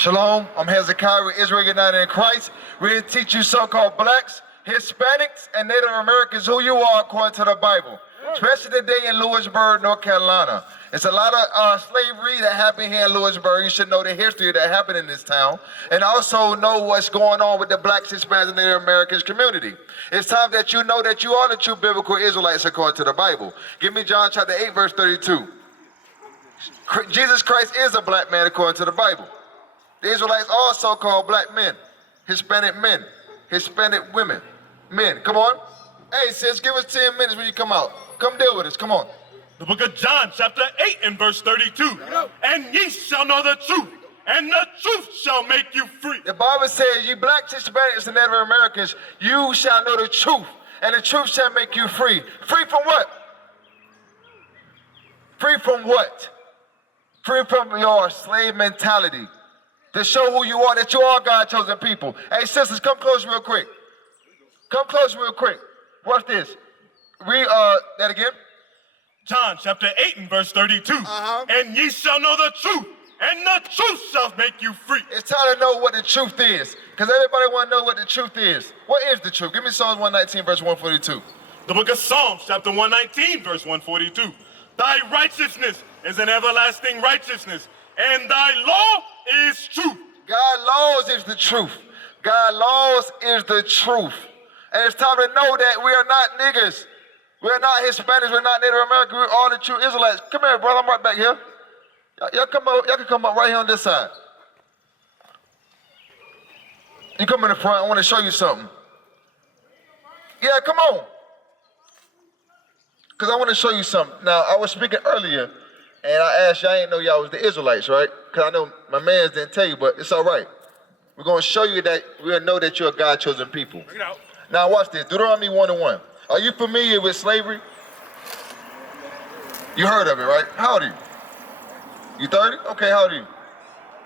Shalom, I'm Hezekiah with Israel United in Christ. We're going to teach you so-called blacks, Hispanics, and Native Americans who you are according to the Bible, especially today in Lewisburg, North Carolina. It's a lot of slavery that happened here in Lewisburg. You should know the history that happened in this town, and also know what's going on with the blacks, Hispanics, and Native Americans community. It's time that you know that you are the true biblical Israelites according to the Bible. Give me John chapter 8, verse 32. Jesus Christ is a black man according to the Bible. The Israelites are so-called black men, Hispanic women, men. Come on. Hey, sis, give us 10 minutes when you come out. Come deal with us. Come on. The book of John, chapter 8 and verse 32. And ye shall know the truth, and the truth shall make you free. The Bible says, you blacks, Hispanics, and Native Americans, you shall know the truth, and the truth shall make you free. Free from what? Free from what? Free from your slave mentality. To show who you are, that you are God's chosen people. Hey, sisters, come close real quick. Come close real quick. Watch this. Read that again. John chapter 8 and verse 32. And ye shall know the truth, and the truth shall make you free. It's time to know what the truth is, because everybody want to know what the truth is. What is the truth? Give me Psalms 119, verse 142. The book of Psalms, chapter 119, verse 142. Thy righteousness is an everlasting righteousness, and thy law is truth. God's laws is the truth. God's laws is the truth. And it's time to know that we are not niggers. We're not Hispanics. We're not Native Americans. We're all the true Israelites. Come here, brother. I'm right back here. Y'all come up. Y'all can come up right here on this side. You come in the front. I want to show you something. Yeah, come on. Because I want to show you something. Now, I was speaking earlier, and I asked y'all, I didn't know y'all was the Israelites, right? Because I know my mans didn't tell you, but it's all right. We're going to show you that we'll know that you're a God-chosen people. Bring it out. Now watch this, Deuteronomy 1:1. Are you familiar with slavery? You heard of it, right? How old are you? You 30? Okay, how old are you?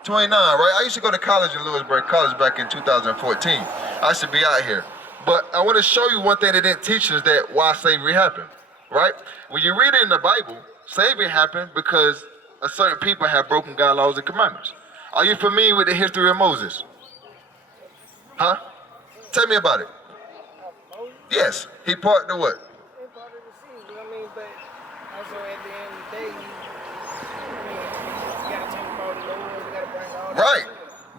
29, right? I used to go to college in Lewisburg College back in 2014. I should be out here. But I want to show you one thing they didn't teach us, that why slavery happened, right? When you read it in the Bible, slavery happened because a certain people have broken God's laws and commandments. Are you familiar with the history of Moses? Huh? Tell me about it. Yes, he parted the what? He parted the sea, you know what I mean? But also at the end of the day, you gotta talk about the Lord, you gotta bring all that. Right.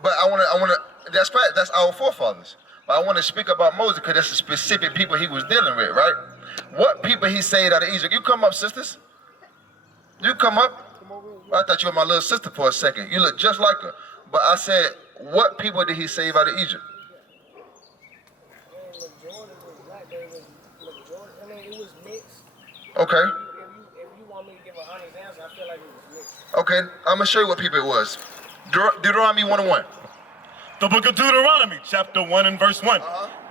But I wanna, that's fact, that's our forefathers. But I want to speak about Moses because that's the specific people he was dealing with, right? What people he saved out of Egypt? You come up, sisters. You come up. I thought you were my little sister for a second. You look just like her. But I said, what people did he save out of Egypt? Okay. If you want me to give an honest answer, I feel like it was mixed. Okay, I'm gonna show you what people it was. Deuteronomy 1:1. The book of Deuteronomy, chapter 1 and verse 1.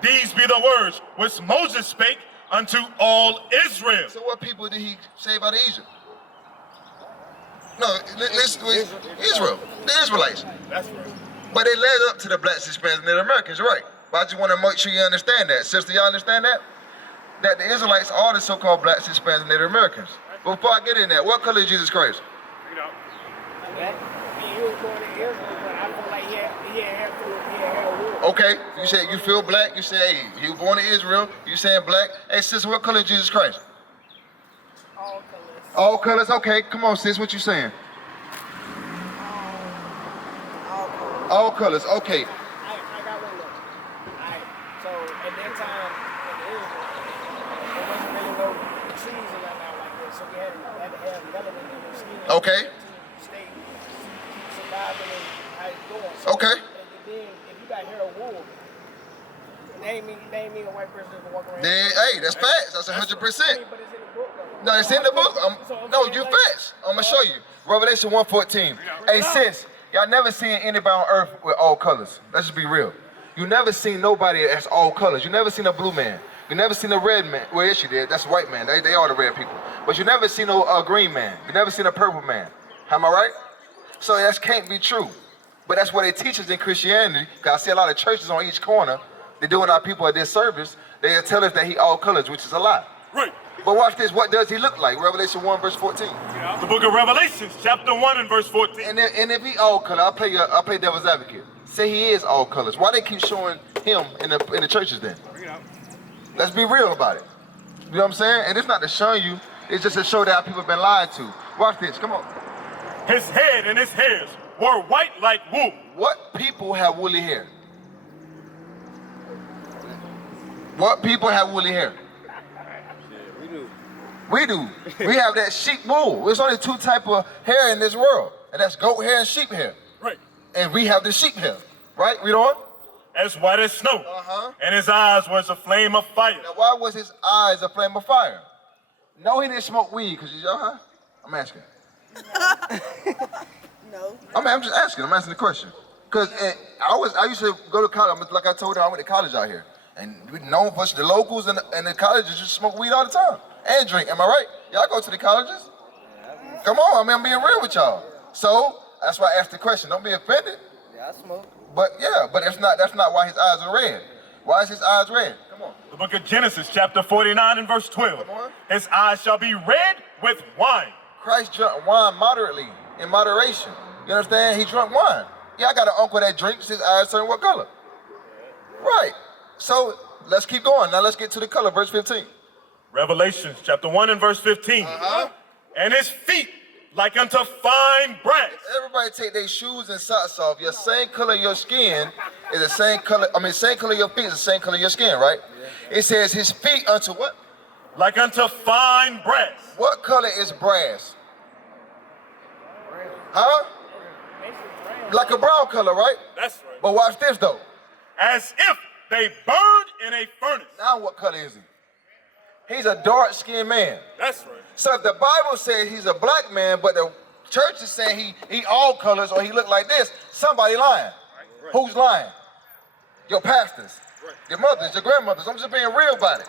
These be the words which Moses spake unto all Israel. So what people did he save out of Egypt? No, Israel, the Israelites. That's right. But they led up to the blacks, Hispanics, and Native Americans, right? But I just want to make sure you understand that. Sister, y'all understand that? That the Israelites are the so-called blacks, Hispanics, and Native Americans. But before I get in there, what color is Jesus Christ? Bring it out. He was born in Israel, but I feel like he had hair wool. Okay, you say you feel black, you say, hey, he was born in Israel, you saying black. Hey, sister, what color is Jesus Christ? All colors. All colors, okay, come on, sis, what you saying? All colors. All colors, okay. I got one look. Alright, so at that time in Israel, there wasn't really no trees and nothing out like that, so we had to have melanin in the skin. Okay. To stay, keep surviving and how it's going. So, Okay. And then if you got hair of wool, name me a white person that can walk around. Then, hey, that's facts, that's 100%. But it's in the book though. No, it's in the book. No, you facts. I'm gonna show you. Revelation 1:14. Hey, sis, y'all never seen anybody on earth with all colors. Let's just be real. You never seen nobody that's all colors. You never seen a blue man. You never seen a red man. Well, yes, you did. That's a white man. They are the red people. But you never seen a green man. You never seen a purple man. Am I right? So that can't be true. But that's what they teach us in Christianity. Because I see a lot of churches on each corner. They're doing our people a disservice. They tell us that he all colors, which is a lie. Right. But watch this. What does he look like? Revelation 1 verse 14. The The book of Revelations, chapter 1 and verse 14. And if he all color, I'll play devil's advocate. Say he is all colors. Why they keep showing him in the churches then? Bring it out. Let's be real about it. You know what I'm saying? And it's not to shun you. It's just to show that people have been lied to. Watch this. Come on. His head and his hairs were white like wool. What people have woolly hair? What people have woolly hair? We do. We have that sheep wool. There's only two types of hair in this world, and that's goat hair and sheep hair. Right. And we have the sheep hair, right? Read on. As white as snow. And his eyes was a flame of fire. Now, why was his eyes a flame of fire? No, he didn't smoke weed because he's high. I'm asking. No. I'm just asking. I'm asking the question. Because I used to go to college. Like I told you, I went to college out here. And we know for the locals and the colleges just smoke weed all the time. And drink, am I right? Y'all go to the colleges? Come on, I mean, I'm being real with y'all. So, that's why I asked the question. Don't be offended. Yeah, I smoke. But yeah, but that's not why his eyes are red. Why is his eyes red? Come on. The book of Genesis, chapter 49 and verse 12. Come on. His eyes shall be red with wine. Christ drank wine moderately, in moderation. You understand? He drank wine. Yeah, I got an uncle that drinks, his eyes turn what color? Right. So, let's keep going. Now let's get to the color, verse 15. Revelations, chapter 1 and verse 15. And his feet like unto fine brass. Everybody take their shoes and socks off. Your same color your skin is the same color, same color your feet is the same color your skin, right? It says his feet unto what? Like unto fine brass. What color is brass? Huh? Like a brown color, right? That's right. But watch this though. As if they burned in a furnace. Now what color is he? He's a dark-skinned man. That's right. So if the Bible says he's a black man, but the church is saying he all colors or he look like this, somebody lying. Right. Who's lying? Your pastors, your mothers, your grandmothers. I'm just being real about it.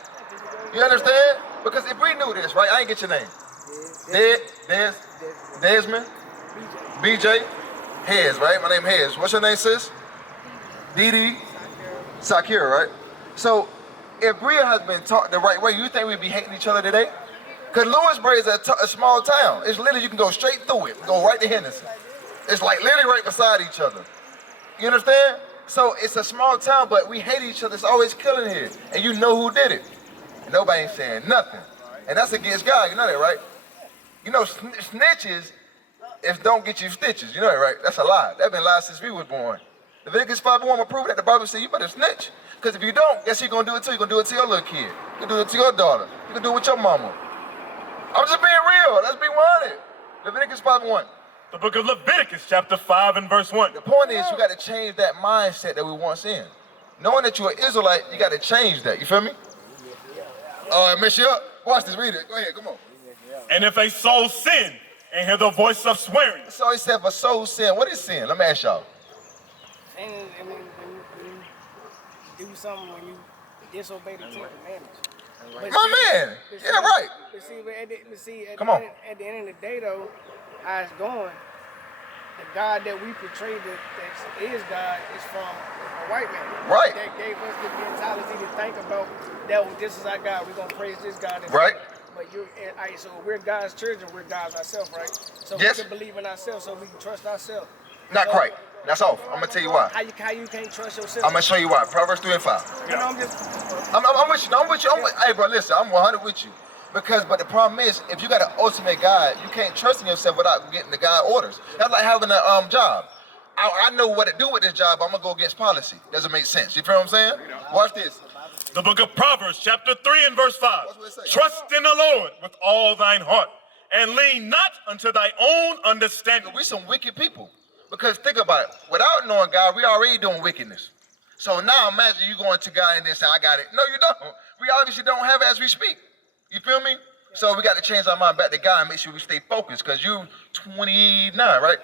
You understand? Because if we knew this, right? I ain't get your name. Desmond, BJ, Hez, right? My name Hez. What's your name, sis? Dee Sakira, right? So if we had been taught the right way, you think we'd be hating each other today? Because Lewisburg is a small town. It's literally, you can go straight through it, go right to Henderson. It's like literally right beside each other. You understand? So it's a small town, but we hate each other. It's always killing here. And you know who did it. And nobody ain't saying nothing. And that's against God, you know that, right? You know, snitches, if don't get you stitches, you know that, right? That's a lie. That's been lied since we was born. Leviticus 5:1 will prove that. The Bible says you better snitch. Because if you don't, guess who's going to do it to? You're going to do it to your little kid. You can do it to your daughter. You can do it with your mama. I'm just being real. Let's be 100. Leviticus 5:1. The book of Leviticus, chapter 5 and verse 1. The point is, you got to change that mindset that we once in. Knowing that you're an Israelite, you got to change that. You feel me? Mess you up. Watch this. Read it. Go ahead. Come on. And if a soul sin and hear the voice of swearing. So he said, for soul sin. What is sin? Let me ask y'all. And when you do something, when you disobey the 10 commandments. My man. Yeah, right. But see, Come on. At the end of the day, though, how it's going, the God that we portray that is God is from a white man. Right. That gave us the mentality to think about that this is our God. We're going to praise this God. Right. But so we're God's children, we're God's ourselves, right? So Yes. we can believe in ourselves, so we can trust ourselves. Not quite. That's off. I'm going to tell you why. How you can't trust yourself? I'm going to show you why. Proverbs 3 and 5. You know, I'm just... I'm with you. I'm with you. Hey, bro, listen. I'm 100 with you. But the problem is, if you got an ultimate God, you can't trust in yourself without getting the God orders. That's like having a job. I know what to do with this job. I'm going to go against policy. Doesn't make sense. You feel what I'm saying? Watch this. The book of Proverbs, chapter 3 and verse 5. What's what it say? Trust in the Lord with all thine heart, and lean not unto thy own understanding. We some wicked people. Because think about it. Without knowing God, we already doing wickedness. So now imagine you going to God and then say, I got it. No, you don't. We obviously don't have it as we speak. You feel me? So we got to change our mind back to God and make sure we stay focused, because you 29, right?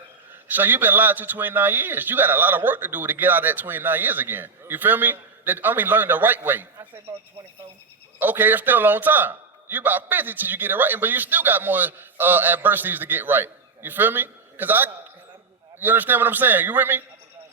So you've been lied to 29 years. You got a lot of work to do to get out of that 29 years again. You feel me? Learn the right way. I say about 24. Okay, it's still a long time. You about 50 till you get it right, but you still got more adversities to get right. You feel me? Because you understand what I'm saying? You with me?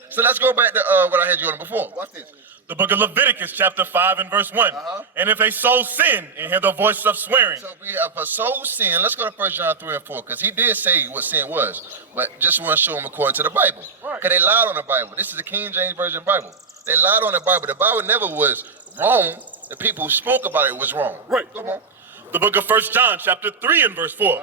So let's go back to what I had you on before. Watch this. The book of Leviticus, chapter 5 and verse 1. And if a soul sin and hear the voice of swearing. So we have a soul sin. Let's go to 1 John 3 and 4, because he did say what sin was, but just want to show them according to the Bible. Because they lied on the Bible. This is the King James Version Bible. They lied on the Bible. The Bible never was wrong. The people who spoke about it was wrong. Right. Come on. The book of 1 John, chapter 3 and verse 4.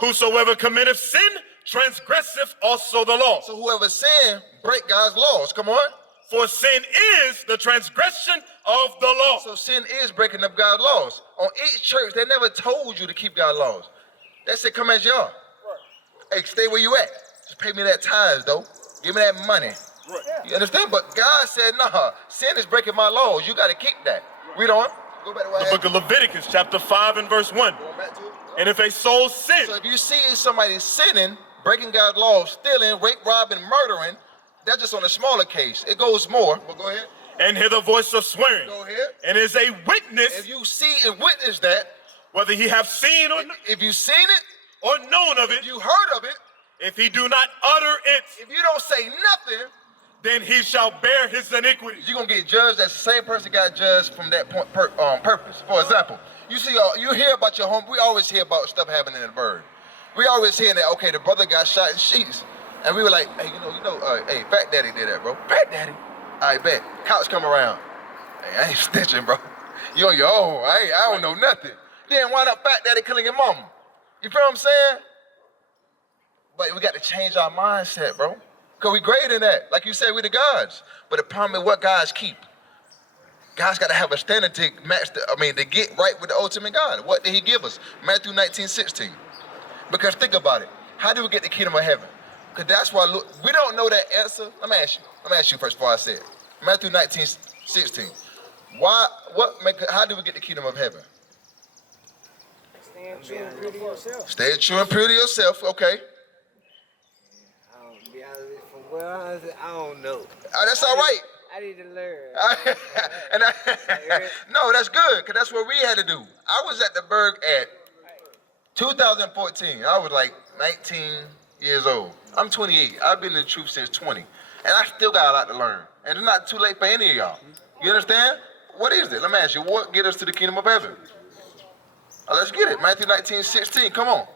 Whosoever committeth sin, transgresseth also the law. So whoever sin, break God's laws. Come on. For sin is the transgression of the law. So sin is breaking up God's laws. On each church, they never told you to keep God's laws. They said, come as you are. Hey, stay where you at. Just pay me that tithes, though. Give me that money. You understand? But God said, nah, sin is breaking my laws. You got to keep that. Read on. Go back to what The book of Leviticus, chapter 5 and verse 1. Going back to it. And if a soul sin, So if you see somebody sinning, breaking God's laws, stealing, rape, robbing, murdering, that's just on a smaller case. It goes more. But go ahead. and hear the voice of swearing, Go ahead. and is a witness, If you see and witness that, whether he have seen or, if you've seen it, or known of it, if you heard of it, if he do not utter it, if you don't say nothing, then he shall bear his iniquity. you're gonna get judged as the same person got judged from that point purpose. For example, you see, you hear about your home. We always hear about stuff happening in the bird. We always hear that. Okay, the brother got shot in sheets, and we were like, hey, hey, Fat Daddy did that, bro. Fat Daddy. I bet. Cops come around. Hey, I ain't snitching, bro. You on your own. I don't know nothing. Then why not Fat Daddy killing your mama? You feel what I'm saying? But we got to change our mindset, bro. Because we greater than that. Like you said, we the gods. But the problem is what gods keep. God's got to have a standard to match to get right with the ultimate God. What did he give us? Matthew 19:16. Because think about it. How do we get the kingdom of heaven? Because that's why, look, we don't know that answer. Let me ask you first before I say it. Matthew 19:16. How do we get the kingdom of heaven? Stand true and pure to yourself. Stay true and pure to yourself, okay. Be honest, from where I don't know. That's all right. I need to learn. No, that's good, because that's what we had to do. I was at the Berg at 2014. I was like 19 years old. I'm 28. I've been in the truth since 20. And I still got a lot to learn. And it's not too late for any of y'all. You understand? What is it? Let me ask you, what get us to the kingdom of heaven? Let's get it. Matthew 19:16. Come on.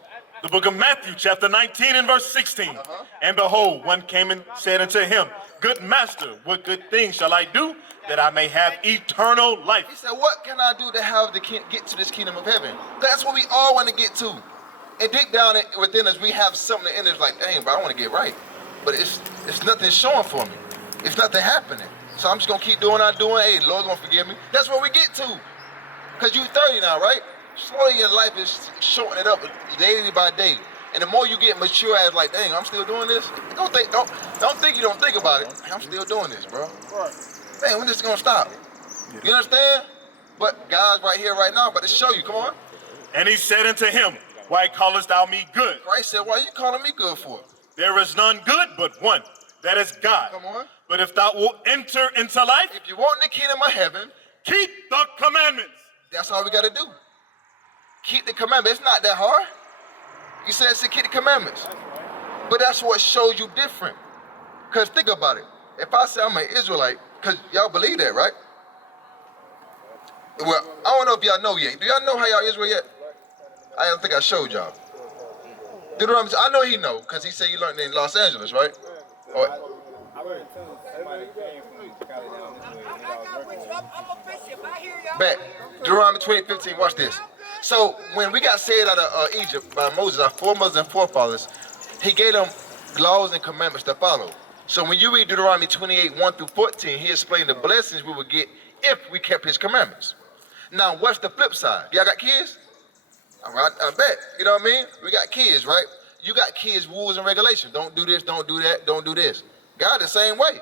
The book of Matthew, chapter 19 and verse 16. And behold, one came and said unto him, Good master, what good thing shall I do that I may have eternal life? He said, what can I do to have get to this kingdom of heaven? That's what we all want to get to. And deep down within us, we have something in us like, dang, but I want to get right. But it's nothing showing for me. It's nothing happening. So I'm just going to keep doing what I'm doing. Hey, the Lord's going to forgive me. That's what we get to. Because you're 30 now, right? Slowly your life is shortening it up day by day. And the more you get mature as like, dang, I'm still doing this. Don't think you don't think about it. I'm still doing this, bro. Man, when this is gonna stop? You understand? But God's right here, right now, but to show you, come on. And he said unto him, Why callest thou me good? Christ said, why are you calling me good for? There is none good but one, that is God. Come on. But if thou wilt enter into life, If you want the kingdom of heaven, keep the commandments. that's all we gotta do. Keep the commandments. It's not that hard. He says to keep the commandments. But that's what shows you different. Because think about it. If I say I'm an Israelite, because y'all believe that, right? Well, I don't know if y'all know yet. Do y'all know how y'all Israel yet? I don't think I showed y'all. Deuteronomy, I know he know, because he said he learned in Los Angeles, right? Or, bet. Deuteronomy 20:15, watch this. So when we got saved out of Egypt by Moses, our foremothers and forefathers, he gave them laws and commandments to follow. So when you read Deuteronomy 28:1-14, he explained the blessings we would get if we kept his commandments. Now, what's the flip side? Y'all got kids? All right, I bet. You know what I mean? We got kids, right? You got kids, rules and regulations. Don't do this, don't do that, don't do this. God the same way.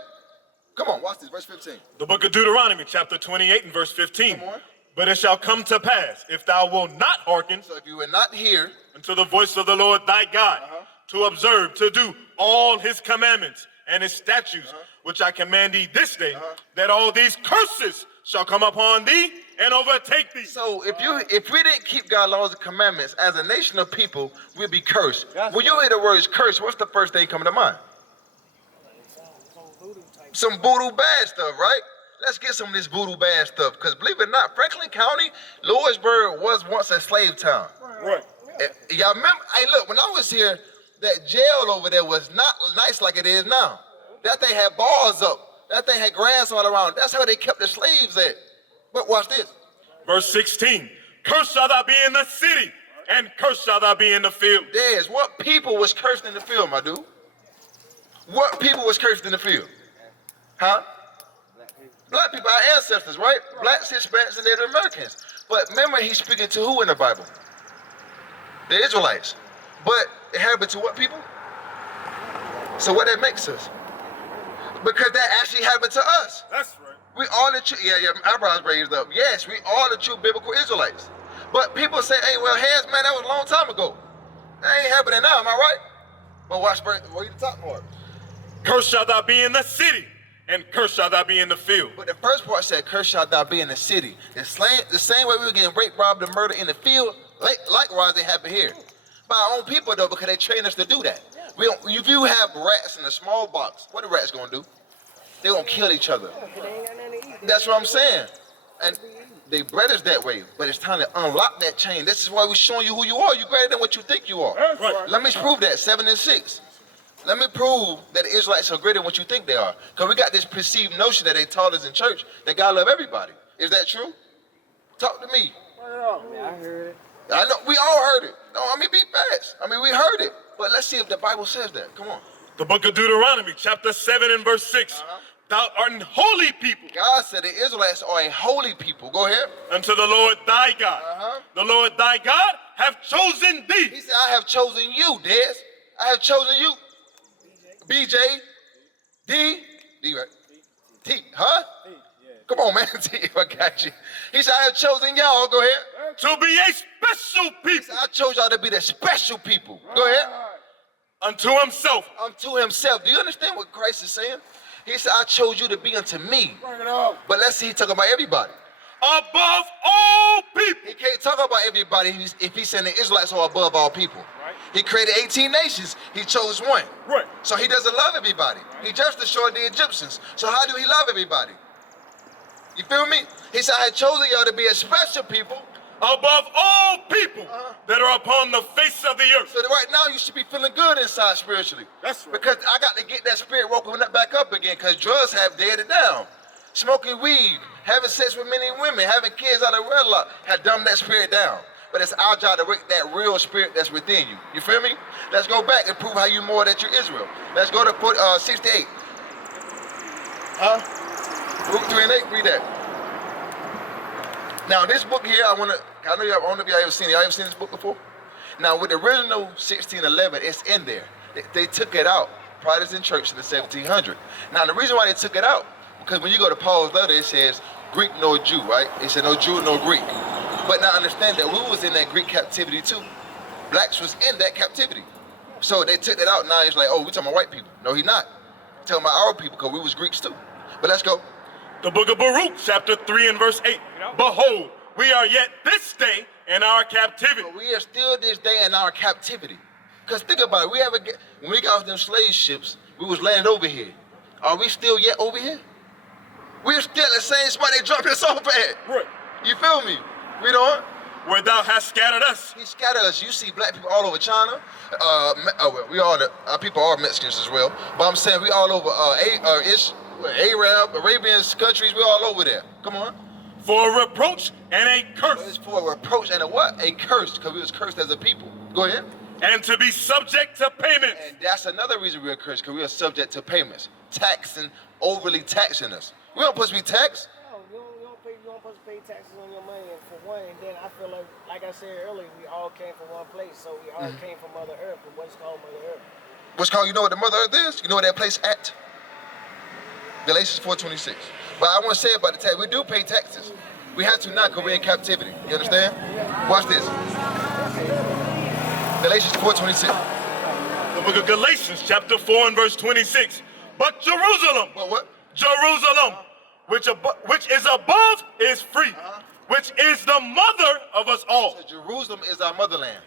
Come on, watch this, verse 15. The book of Deuteronomy, chapter 28 and verse 15. Come on. But it shall come to pass, if thou wilt not hearken So if you were not here, unto the voice of the Lord thy God, to observe, to do all his commandments and his statutes, which I command thee this day, that all these curses shall come upon thee and overtake thee. so if we didn't keep God's laws and commandments, as a nation of people, we'd be cursed. When you hear the words curse, what's the first thing coming to mind? some voodoo bad stuff, right? Let's get some of this voodoo bad stuff. Because believe it or not, Franklin County, Louisburg was once a slave town. Right. Y'all remember? Hey, look, when I was here, that jail over there was not nice like it is now. That thing had bars up. That thing had grass all around. That's how they kept the slaves at. But watch this. Verse 16. Cursed shall thou be in the city, and cursed shall thou be in the field. There's what people was cursed in the field, my dude? What people was cursed in the field? Huh? Black people, our ancestors, right? Blacks, Hispanics, and Native Americans. But remember, he's speaking to who in the Bible? The Israelites. But it happened to what people? So what that makes us? Because that actually happened to us. That's right. We are the true, eyebrows raised up. Yes, we are the true biblical Israelites. But people say, hey, well, hands, man, that was a long time ago. That ain't happening now, am I right? But watch, read the top part. Cursed shall thou be in the city, and cursed shall thou be in the field. But the first part said, cursed shall thou be in the city. The same way we were getting raped, robbed, and murdered in the field, likewise they happen here. By our own people, though, because they train us to do that. If you have rats in a small box, what are rats going to do? They're going to kill each other. That's what I'm saying. And they bred us that way, but it's time to unlock that chain. This is why we're showing you who you are. You're greater than what you think you are. Right. Let me prove that, 7 and 6. Let me prove that the Israelites are greater than what you think they are. Because we got this perceived notion that they taught us in church that God love everybody. Is that true? Talk to me. I heard it. I know, we all heard it. No, I mean, be fast. I mean, we heard it. But let's see if the Bible says that. Come on. The book of Deuteronomy, chapter 7 and verse 6. Thou art an holy people God said the Israelites are a holy people. Go ahead. unto the Lord thy God. The Lord thy God have chosen thee. He said, I have chosen you, Des. I have chosen you. BJ. D, right? T, huh? Come on, man. T, I got you. He said, I have chosen y'all. Go ahead. To be a special people I chose y'all to be the special people. Go ahead. unto himself. Unto himself. Do you understand what Christ is saying? He said, I chose you to be unto me. But let's see, he talking about everybody. Above all people. He can't talk about everybody if he's saying the Israelites are above all people. He created 18 nations. He chose one. Right. So he doesn't love everybody. He just destroyed the Egyptians. So how do he love everybody? You feel me? He said, I had chosen y'all to be a special people. Above all people that are upon the face of the earth. So that right now you should be feeling good inside spiritually. That's right. Because I got to get that spirit woken back up again because drugs have dead it down. Smoking weed, having sex with many women, having kids out of wedlock have dumbed that spirit down. But it's our job to wake that real spirit that's within you. You feel me? Let's go back and prove how you more that you're Israel. Let's go to 68. Luke 3 and 8, read that. Now this book here, I don't know if y'all ever seen it. Y'all ever seen this book before? Now with the original 1611, it's in there. They took it out, Protestant church in the 1700s. Now the reason why they took it out, because when you go to Paul's letter, it says Greek nor Jew, right? It said no Jew, no Greek. But now understand that we was in that Greek captivity too. Blacks was in that captivity. So they took that out, now it's like, oh, we talking about white people. No, he not. Talking about our people, because we was Greeks too. But let's go. The book of Baruch, chapter 3 and verse 8. Behold, we are yet this day in our captivity. But we are still this day in our captivity. Because think about it, when we got off them slave ships, we was landed over here. Are we still yet over here? We're still in the same spot they dropped us off at. Right. You feel me? Read on. Where thou hast scattered us. He scattered us. You see black people all over China. Our people are Mexicans as well. But I'm saying we all over Arab, Arabian countries, we all over there. Come on. For a reproach and a curse. It's for a reproach and a what? A curse, because we was cursed as a people. Go ahead. And to be subject to payments. And that's another reason we are cursed, because we are subject to payments. Overly taxing us. We don't supposed to be taxed. No, you don't supposed to pay taxes on your money, and for one, and then I feel like I said earlier, we all came from one place, so we all came from Mother Earth, but what's called Mother Earth? What's called, you know what the Mother Earth is? You know what that place at? Galatians 4:26. But I want to say about the tax, we do pay taxes. We have to not because we're in captivity. You understand? Watch this. Galatians 4:26. The book of Galatians, chapter 4 and verse 26. But Jerusalem, What? Jerusalem, which is above is free, which is the mother of us all. So Jerusalem is our motherland.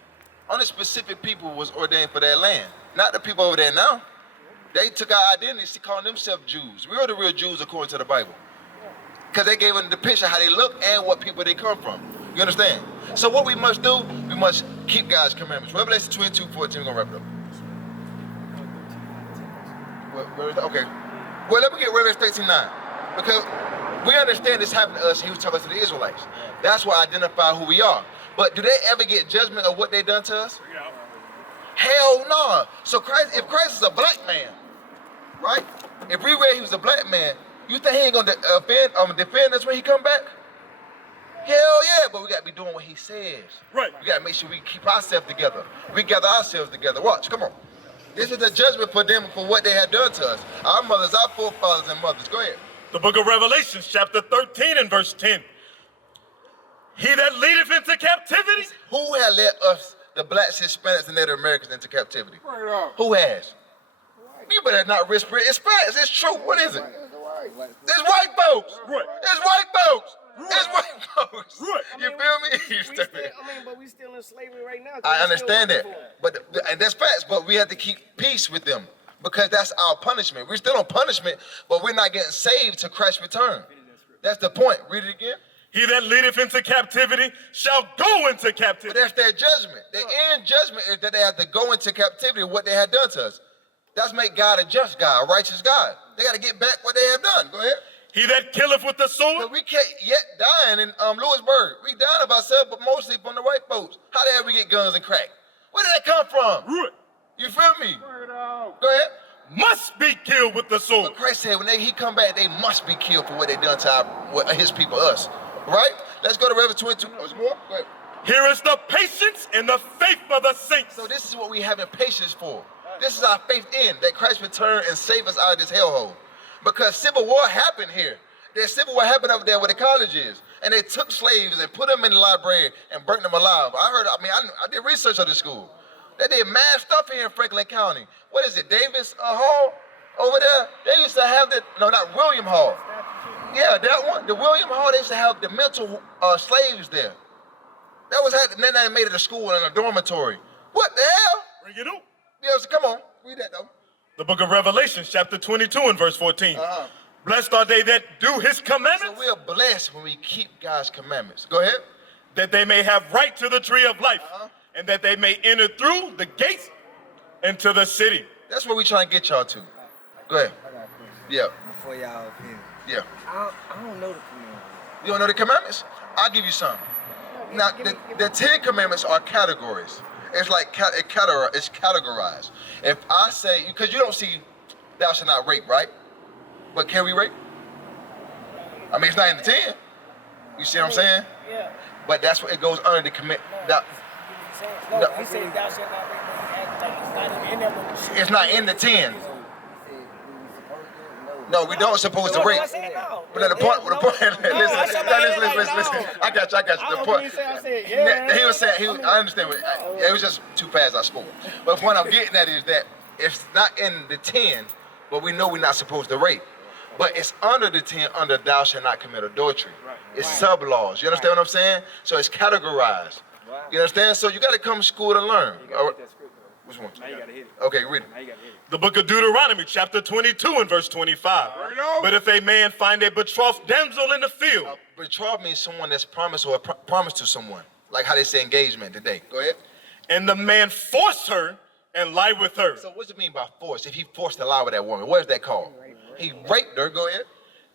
Only specific people was ordained for that land. Not the people over there now. They took our identity, calling themselves Jews. We are the real Jews according to the Bible. Because they gave them the picture how they look and what people they come from. You understand? So what we must do, we must keep God's commandments. Revelation 22:14, we're going to wrap it up. Okay. Well, let me get Revelation 13:9. Because we understand this happened to us. He was talking to the Israelites. That's why I identify who we are. But do they ever get judgment of what they done to us? Hell no. So if Christ is a black man, right? If we read he was a black man, you think he ain't gonna defend us when he come back? Hell yeah, but we gotta be doing what he says. Right. We gotta make sure we keep ourselves together. We gather ourselves together. Watch, come on. This is the judgment for them for what they had done to us. Our mothers, our forefathers and mothers. Go ahead. The book of Revelation, chapter 13 and verse 10. He that leadeth into captivity. Who had led us, the blacks, Hispanics, and Native Americans, into captivity? Who has? You better not whisper it. It's facts. It's true. What is it? It's white folks. Right. It's white folks. It's white folks. Right. You feel me? You stupid. But we still in slavery right now. I understand that, and that's facts. But we have to keep peace with them because that's our punishment. We're still on punishment, but we're not getting saved to Christ's return. That's the point. Read it again. He that leadeth into captivity shall go into But captivity. that's their judgment. The end judgment is that they have to go into captivity what they had done to us. That's make God a just God, a righteous God. They got to get back what they have done. Go ahead. He that killeth with the sword. But we can't yet dying in Lewisburg. We dying of ourselves, but mostly from the white folks. How the hell we get guns and crack? Where did that come from? Right. You feel me? Go ahead. Must be killed with the sword. But Christ said when he come back, they must be killed for what they done to his people, us. Right? Let's go to Revelation 22. There's more? Go ahead. Here is the patience and the faith of the saints. So this is what we having patience for. This is our faith in, that Christ return and save us out of this hellhole. Because civil war happened here. There's civil war happened over there where the college is. And they took slaves and put them in the library and burnt them alive. I did research on the school. They did mad stuff here in Franklin County. What is it, Davis Hall over there? They used to have not William Hall. Yeah, that one, the William Hall, they used to have the mental slaves there. That was happening. Then they made it a school and a dormitory. What the hell? Bring it up. Yeah, so come on, read that though. The book of Revelation, chapter 22 and verse 14. Blessed are they that do his commandments. So we are blessed when we keep God's commandments. Go ahead. That they may have right to the tree of life. And that they may enter through the gates into the city. That's what we trying to get y'all to. Go ahead. I got a question. Yeah. Before y'all finish. Yeah. I don't know the commandments. You don't know the commandments? I'll give you some. Now, the 10 commandments are categories. It's like it's categorized. If I say, because you don't see thou shalt not rape, right? But can we rape? I mean, it's not in the 10. You see what I'm saying? Yeah. But that's what it goes under the commit. No, he said thou shalt not rape, but he acts like it's not even in there. But It's not in the 10. He said, we was supposed to? No, we don't supposed to rape. But the point, listen. I got you. The point. He was saying, I understand what, it was just too fast I spoke. But the point I'm getting at is that it's not in the 10, but we know we're not supposed to rape. But it's under the 10, under thou shalt not commit adultery. It's sub-laws. You understand what I'm saying? So it's categorized. You understand? So you got to come to school to learn. Which one? Now you gotta hit it. Okay, read it. Now you gotta hit it. The book of Deuteronomy, chapter 22 and verse 25. But if a man find a betrothed damsel in the field. Betrothed means someone that's promised or promised to someone. Like how they say engagement today. Go ahead. And the man force her and lie with her. So what does it mean by force? If he forced to lie with that woman, what is that called? He raped her. Go ahead.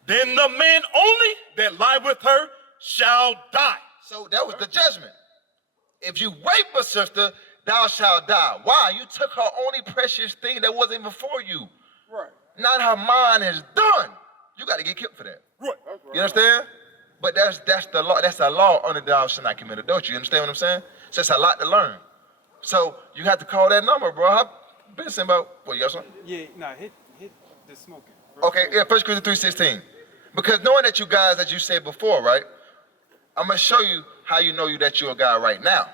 Then the man only that lie with her shall die. So that was the judgment. If you rape a sister, thou shalt die. Why? You took her only precious thing that wasn't even for you. Right. Not her mind is done. You got to get killed for that. Right. You understand? But that's the law. That's the law under thou shalt not commit adultery. You understand what I'm saying? So it's a lot to learn. So you have to call that number, bro. I've been saying about, what, you got something? Yeah, nah, hit the smoking. Okay, yeah, 1 Corinthians 3:16. Because knowing that you guys, as you said before, right? I'm going to show you how you know that you're a guy right now.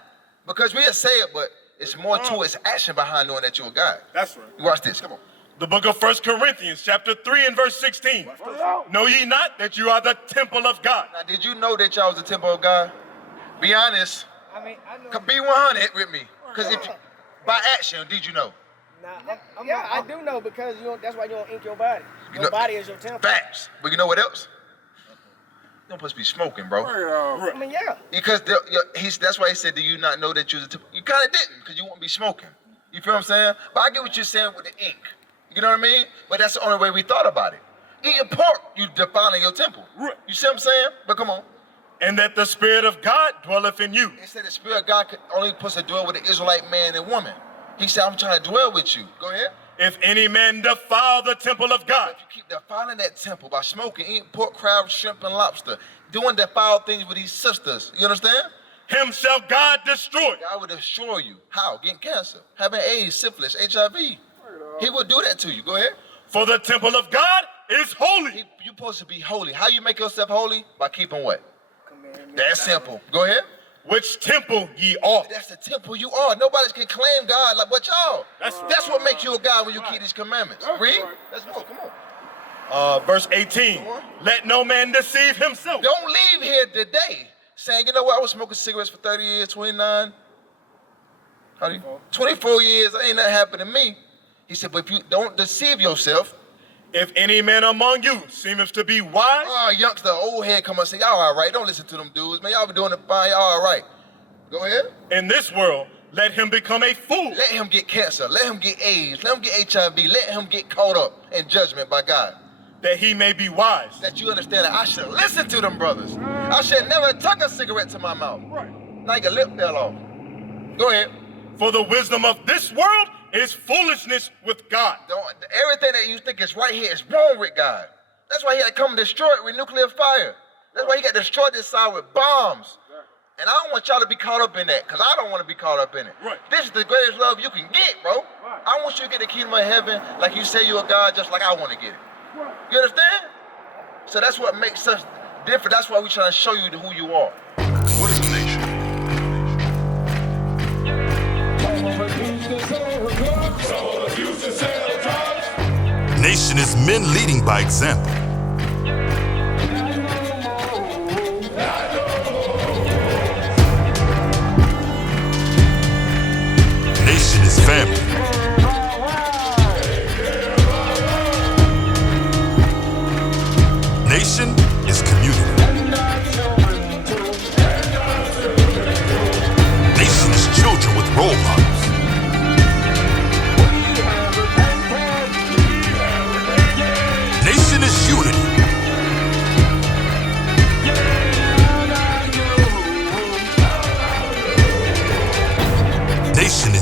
Because we'll say it, but it's more to its action behind knowing that you're a guy. That's right. You watch this, come on. The book of 1 Corinthians, chapter 3 and verse 16. Know ye not that you are the temple of God? Now, did you know that y'all was the temple of God? Be honest. I mean, I know. Be 100 with me. Because if you, by action, did you know? I do know because that's why you don't ink your body. Your body is your temple. Facts. But you know what else? You don't supposed to be smoking, bro. I mean, yeah. Because that's why he said, do you not know that you're the temple? You kind of didn't, because you won't be smoking. You feel what I'm saying? But I get what you're saying with the ink. You know what I mean? But that's the only way we thought about it. Eating pork, you defiling your temple. Right. You see what I'm saying? But come on. And that the Spirit of God dwelleth in you. He said the Spirit of God could only supposed to dwell with the Israelite man and woman. He said, I'm trying to dwell with you. Go ahead. If any man defile the temple of God, If you keep defiling that temple by smoking, eating pork, crab, shrimp, and lobster, doing defile things with these sisters, you understand? him shall God destroy. God will destroy you. How? Getting cancer, having AIDS, syphilis, HIV. He will do that to you. Go ahead. For the temple of God is holy. You're supposed to be holy. How you make yourself holy? By keeping what? That's simple. Go ahead. Which temple ye are. That's the temple you are. Nobody can claim God like but y'all. That's what makes you a God when you keep these commandments. Read. Let's go. Come on. Verse 18. Let no man deceive himself. Don't leave here today saying, you know what, I was smoking cigarettes for 30 years, 29. 24 years, ain't nothing happened to me. He said, but if you don't deceive yourself. If any man among you seemeth to be wise. Oh, youngster, old head come and say, y'all all right. Don't listen to them dudes, man. Y'all be doing it fine. Y'all all right. Go ahead. In this world, let him become a fool. Let him get cancer. Let him get AIDS. Let him get HIV. Let him get caught up in judgment by God. That he may be wise. That you understand that I should listen to them brothers. I should never tuck a cigarette to my mouth. Right. Like a lip fell off. Go ahead. For the wisdom of this world is foolishness with God. Everything that you think is right here is wrong with God. That's why he had to come and destroy it with nuclear fire. That's why he got destroyed this side with bombs. And I don't want y'all to be caught up in that, because I don't want to be caught up in it. Right. This is the greatest love you can get, bro. Right. I want you to get the kingdom of heaven like you say you're a God, just like I want to get it. Right. You understand? So that's what makes us different. That's why we're trying to show you who you are. What is a nation? Nation is men leading by example. Nation is family. Nation is community. Nation is children with role models. Nation is unity. Nation is